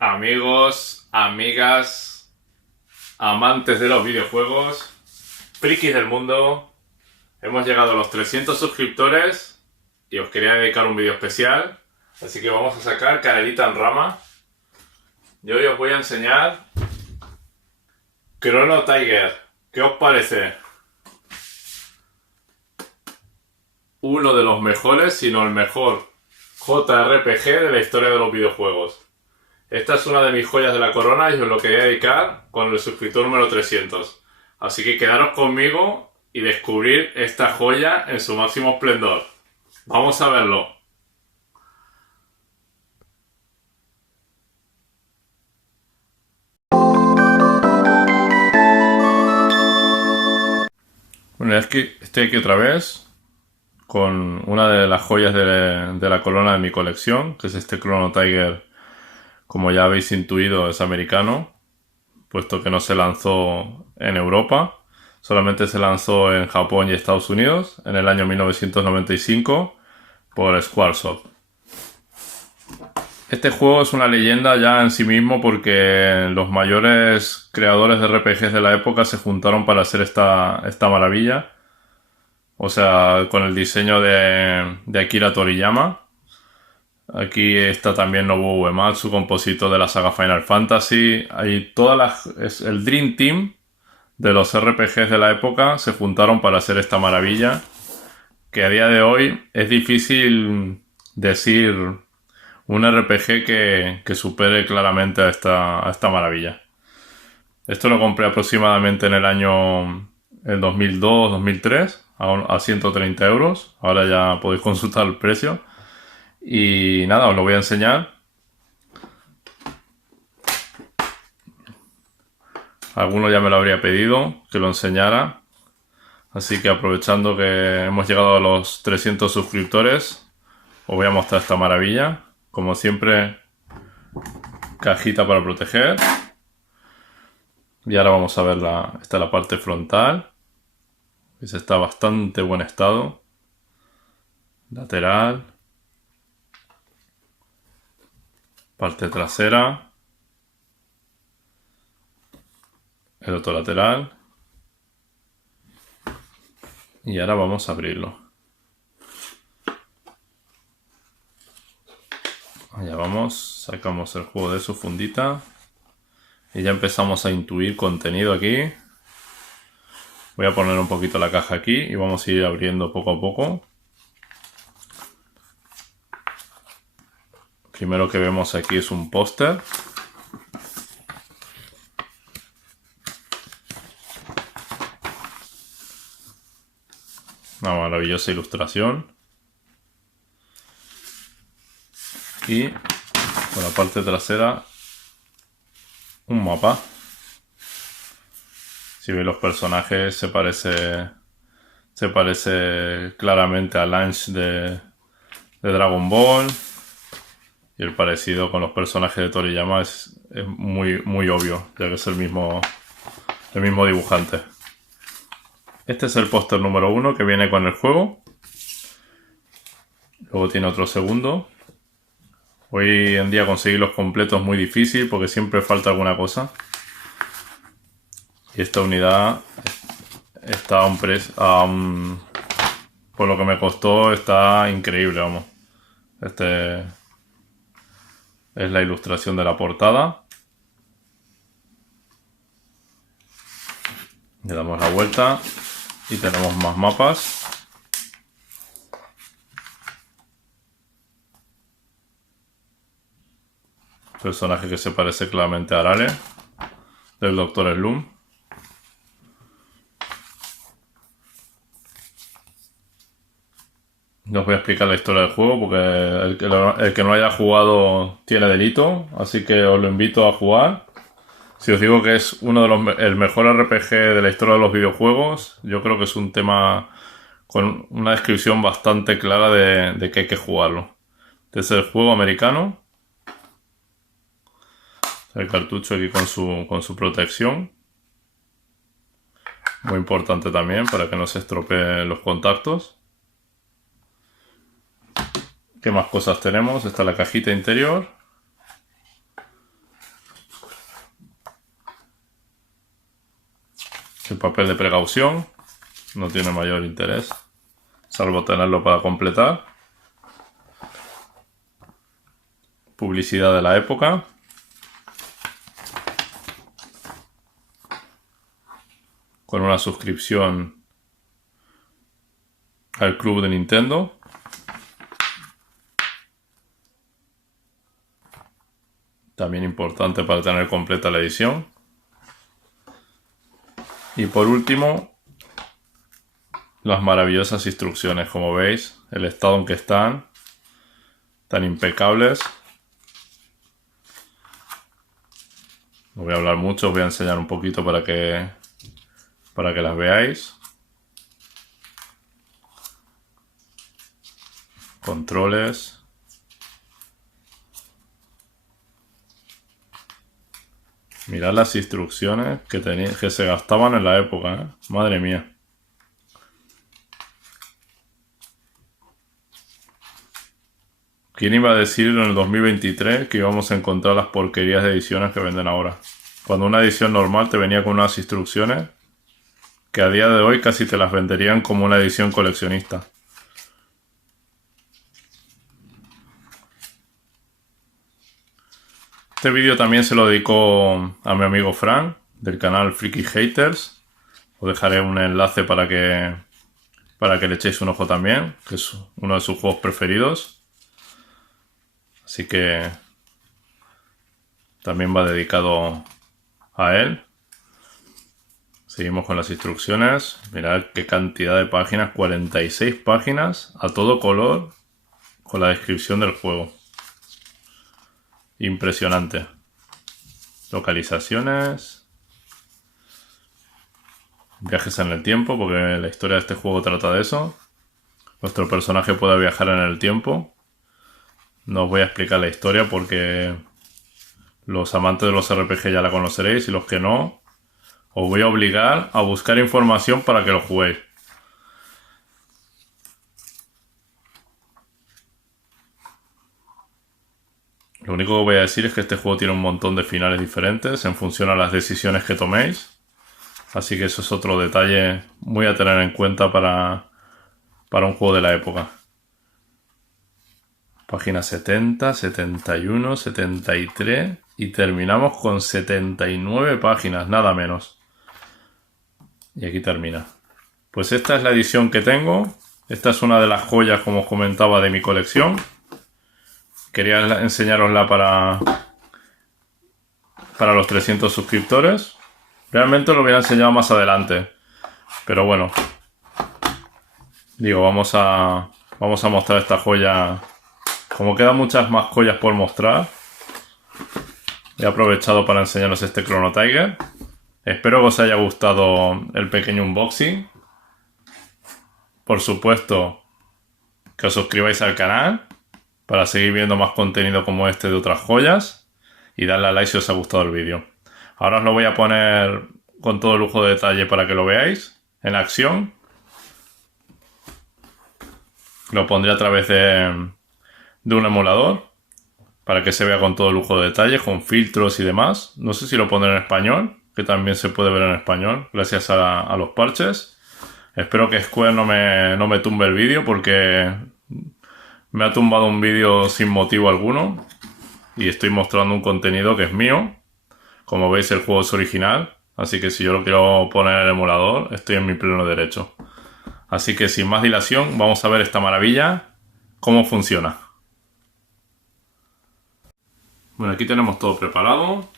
Amigos, amigas, amantes de los videojuegos, frikis del mundo, hemos llegado a los 300 suscriptores y os quería dedicar un vídeo especial, así que vamos a sacar canelita en rama y hoy os voy a enseñar Chrono Trigger. ¿Qué os parece? Uno de los mejores, si no el mejor JRPG de la historia de los videojuegos. Esta es una de mis joyas de la corona y os lo quería dedicar con el suscriptor número 300. Así que quedaros conmigo y descubrir esta joya en su máximo esplendor. Vamos a verlo. Bueno, es que estoy aquí otra vez con una de las joyas de la corona de mi colección, que es este Chrono Trigger. Como ya habéis intuido, es americano, puesto que no se lanzó en Europa. Solamente se lanzó en Japón y Estados Unidos en el año 1995 por Squaresoft. Este juego es una leyenda ya en sí mismo porque los mayores creadores de RPGs de la época se juntaron para hacer esta maravilla. O sea, con el diseño de Akira Toriyama. Aquí está también Nobuo Uematsu, compositor de la saga Final Fantasy. Hay es el Dream Team de los RPGs de la época se juntaron para hacer esta maravilla, que a día de hoy es difícil decir un RPG que supere claramente a esta maravilla. Esto lo compré aproximadamente en el 2002-2003 a 130 euros. Ahora ya podéis consultar el precio. Y nada, os lo voy a enseñar. Alguno ya me lo habría pedido que lo enseñara. Así que aprovechando que hemos llegado a los 300 suscriptores, os voy a mostrar esta maravilla. Como siempre, cajita para proteger. Y ahora vamos a ver esta es la parte frontal. Está bastante buen estado. Lateral. Parte trasera. El otro lateral. Y ahora vamos a abrirlo. Allá vamos, sacamos el juego de su fundita. Y ya empezamos a intuir contenido aquí. Voy a poner un poquito la caja aquí y vamos a ir abriendo poco a poco. Primero que vemos aquí es un póster. Una maravillosa ilustración. Y por la parte trasera un mapa. Si veis los personajes se parece claramente a Lance de Dragon Ball. Y el parecido con los personajes de Toriyama es muy obvio, ya que es el mismo dibujante. Este es el póster número 1 que viene con el juego. Luego tiene otro segundo. Hoy en día conseguirlos completos es muy difícil porque siempre falta alguna cosa. Y esta unidad está por lo que me costó, está increíble, vamos. Este es la ilustración de la portada. Le damos la vuelta y tenemos más mapas. Personaje que se parece claramente a Arale, del Dr. Slump. No os voy a explicar la historia del juego porque el que no haya jugado tiene delito, así que os lo invito a jugar. Si os digo que es el mejor RPG de la historia de los videojuegos, yo creo que es un tema con una descripción bastante clara de que hay que jugarlo. Este es el juego americano. El cartucho aquí con su protección. Muy importante también para que no se estropeen los contactos. ¿Qué más cosas tenemos? Esta es la cajita interior. El papel de precaución no tiene mayor interés, salvo tenerlo para completar. Publicidad de la época. Con una suscripción al club de Nintendo. También importante para tener completa la edición. Y por último, las maravillosas instrucciones. Como veis, el estado en que están, tan impecables. No voy a hablar mucho, os voy a enseñar un poquito para que las veáis. Controles. Mirad las instrucciones que se gastaban en la época, ¿eh? Madre mía. ¿Quién iba a decir en el 2023 que íbamos a encontrar las porquerías de ediciones que venden ahora? Cuando una edición normal te venía con unas instrucciones que a día de hoy casi te las venderían como una edición coleccionista. Este vídeo también se lo dedico a mi amigo Frank, del canal Freaky Haters. Os dejaré un enlace para que le echéis un ojo también, que es uno de sus juegos preferidos. Así que también va dedicado a él. Seguimos con las instrucciones. Mirad qué cantidad de páginas, 46 páginas a todo color con la descripción del juego. Impresionante. Localizaciones. Viajes en el tiempo, porque la historia de este juego trata de eso. Nuestro personaje puede viajar en el tiempo. No os voy a explicar la historia porque los amantes de los RPG ya la conoceréis y los que no, os voy a obligar a buscar información para que lo juguéis. Lo único que voy a decir es que este juego tiene un montón de finales diferentes en función a las decisiones que toméis. Así que eso es otro detalle muy a tener en cuenta para un juego de la época. Página 70, 71, 73 y terminamos con 79 páginas, nada menos. Y aquí termina. Pues esta es la edición que tengo. Esta es una de las joyas, como os comentaba, de mi colección. Quería enseñarosla para los 300 suscriptores. Realmente lo hubiera enseñado más adelante. Pero bueno. Digo, vamos a mostrar esta joya. Como quedan muchas más joyas por mostrar, he aprovechado para enseñaros este Chrono Tiger. Espero que os haya gustado el pequeño unboxing. Por supuesto, que os suscribáis al canal para seguir viendo más contenido como este de otras joyas. Y darle a like si os ha gustado el vídeo. Ahora os lo voy a poner con todo lujo de detalle para que lo veáis en acción. Lo pondré a través de un emulador para que se vea con todo lujo de detalle, con filtros y demás. No sé si lo pondré en español, que también se puede ver en español gracias a los parches. Espero que Square no me tumbe el vídeo porque me ha tumbado un vídeo sin motivo alguno y estoy mostrando un contenido que es mío. Como veis, el juego es original, así que si yo lo quiero poner en el emulador, estoy en mi pleno derecho. Así que sin más dilación, vamos a ver esta maravilla, cómo funciona. Bueno, aquí tenemos todo preparado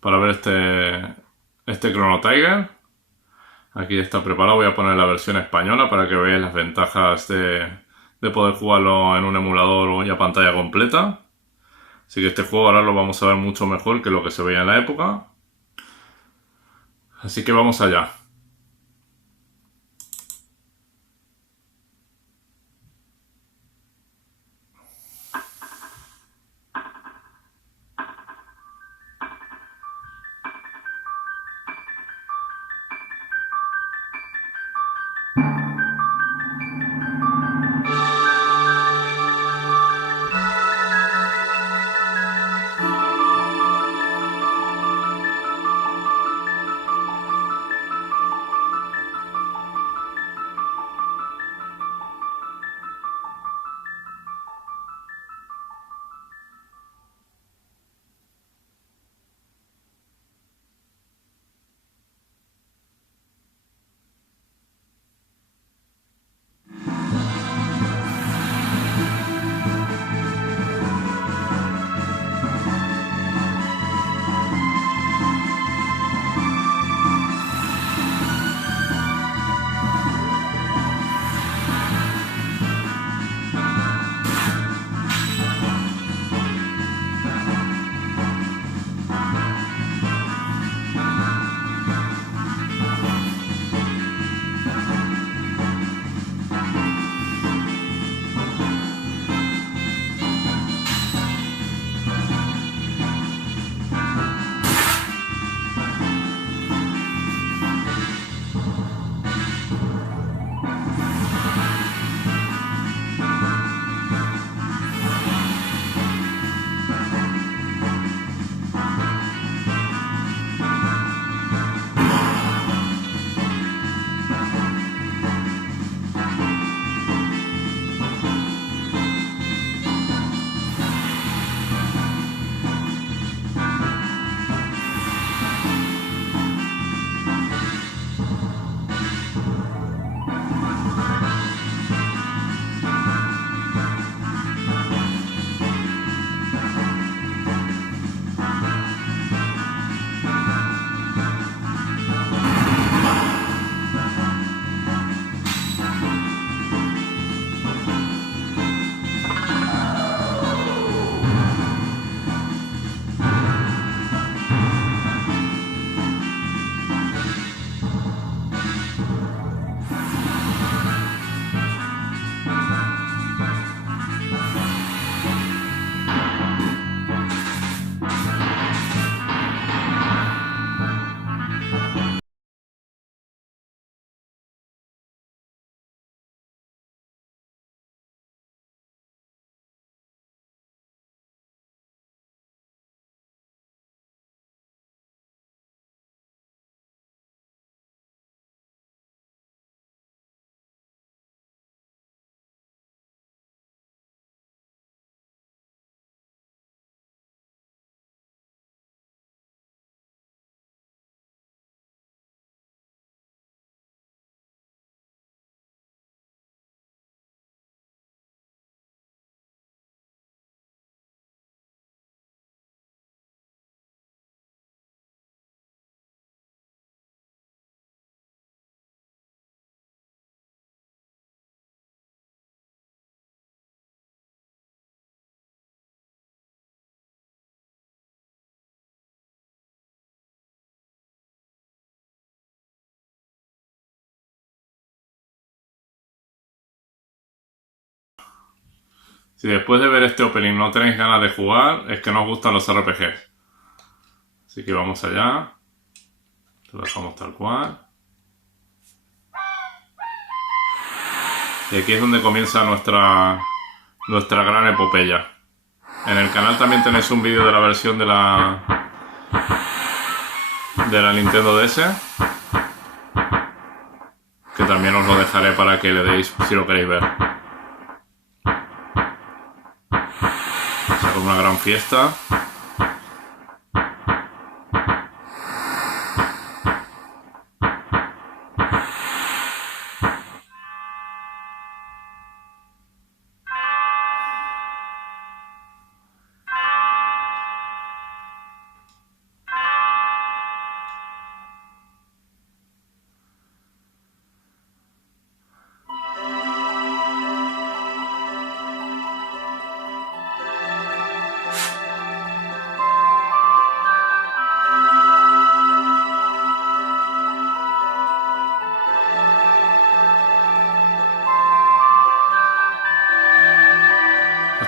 para ver este Chrono Tiger. Aquí está preparado, voy a poner la versión española para que veáis las ventajas de poder jugarlo en un emulador y a pantalla completa. Así que este juego ahora lo vamos a ver mucho mejor que lo que se veía en la época. Así que vamos allá. Si después de ver este opening no tenéis ganas de jugar, es que no os gustan los RPGs. Así que vamos allá. Lo dejamos tal cual. Y aquí es donde comienza nuestra gran epopeya. En el canal también tenéis un vídeo de la versión de la Nintendo DS, que también os lo dejaré para que le deis si lo queréis ver. Será una gran fiesta.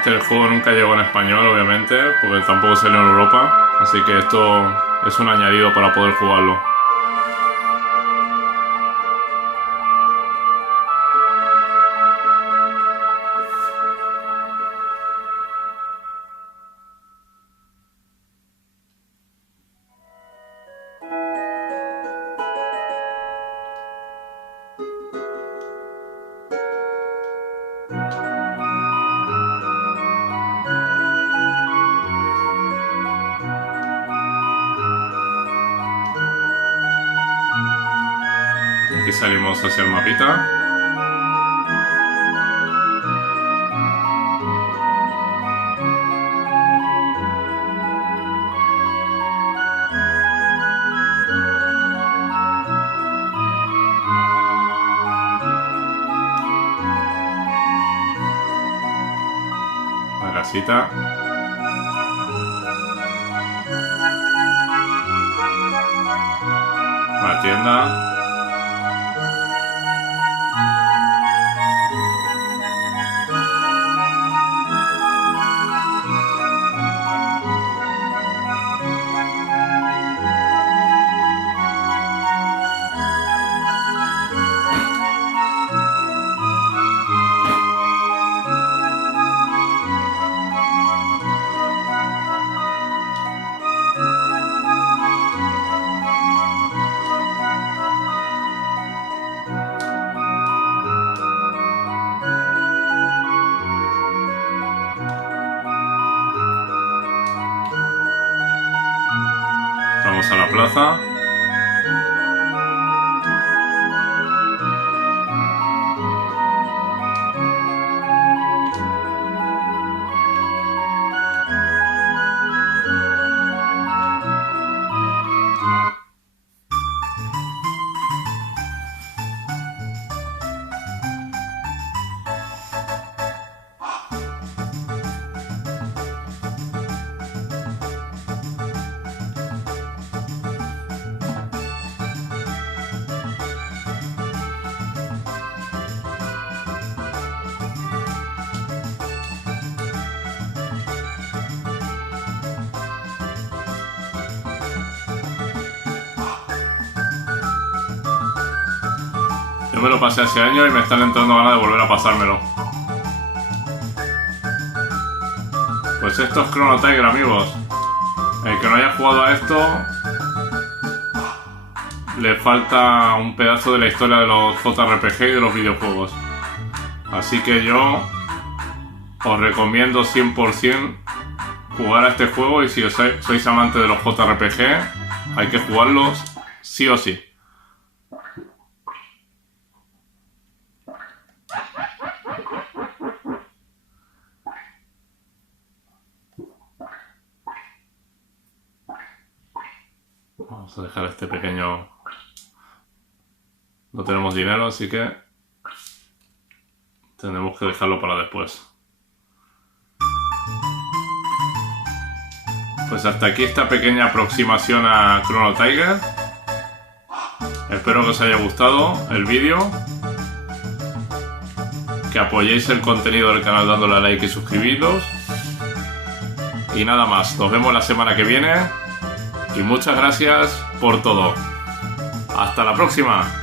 El juego nunca llegó en español, obviamente, porque tampoco salió en Europa, así que esto es un añadido para poder jugarlo. Aquí salimos hacia el mapita. La casita. La tienda. Vamos a la plaza. Yo me lo pasé hace años y me están entrando ganas de volver a pasármelo. Pues esto es Chrono Trigger, amigos. El que no haya jugado a esto, le falta un pedazo de la historia de los JRPG y de los videojuegos. Así que yo os recomiendo 100% jugar a este juego, y si sois amantes de los JRPG, hay que jugarlos sí o sí. Vamos a dejar este pequeño... No tenemos dinero, así que tendremos que dejarlo para después. Pues hasta aquí esta pequeña aproximación a Chrono Trigger. Espero que os haya gustado el vídeo. Que apoyéis el contenido del canal dándole a like y suscribiros. Y nada más, nos vemos la semana que viene y muchas gracias por todo. ¡Hasta la próxima!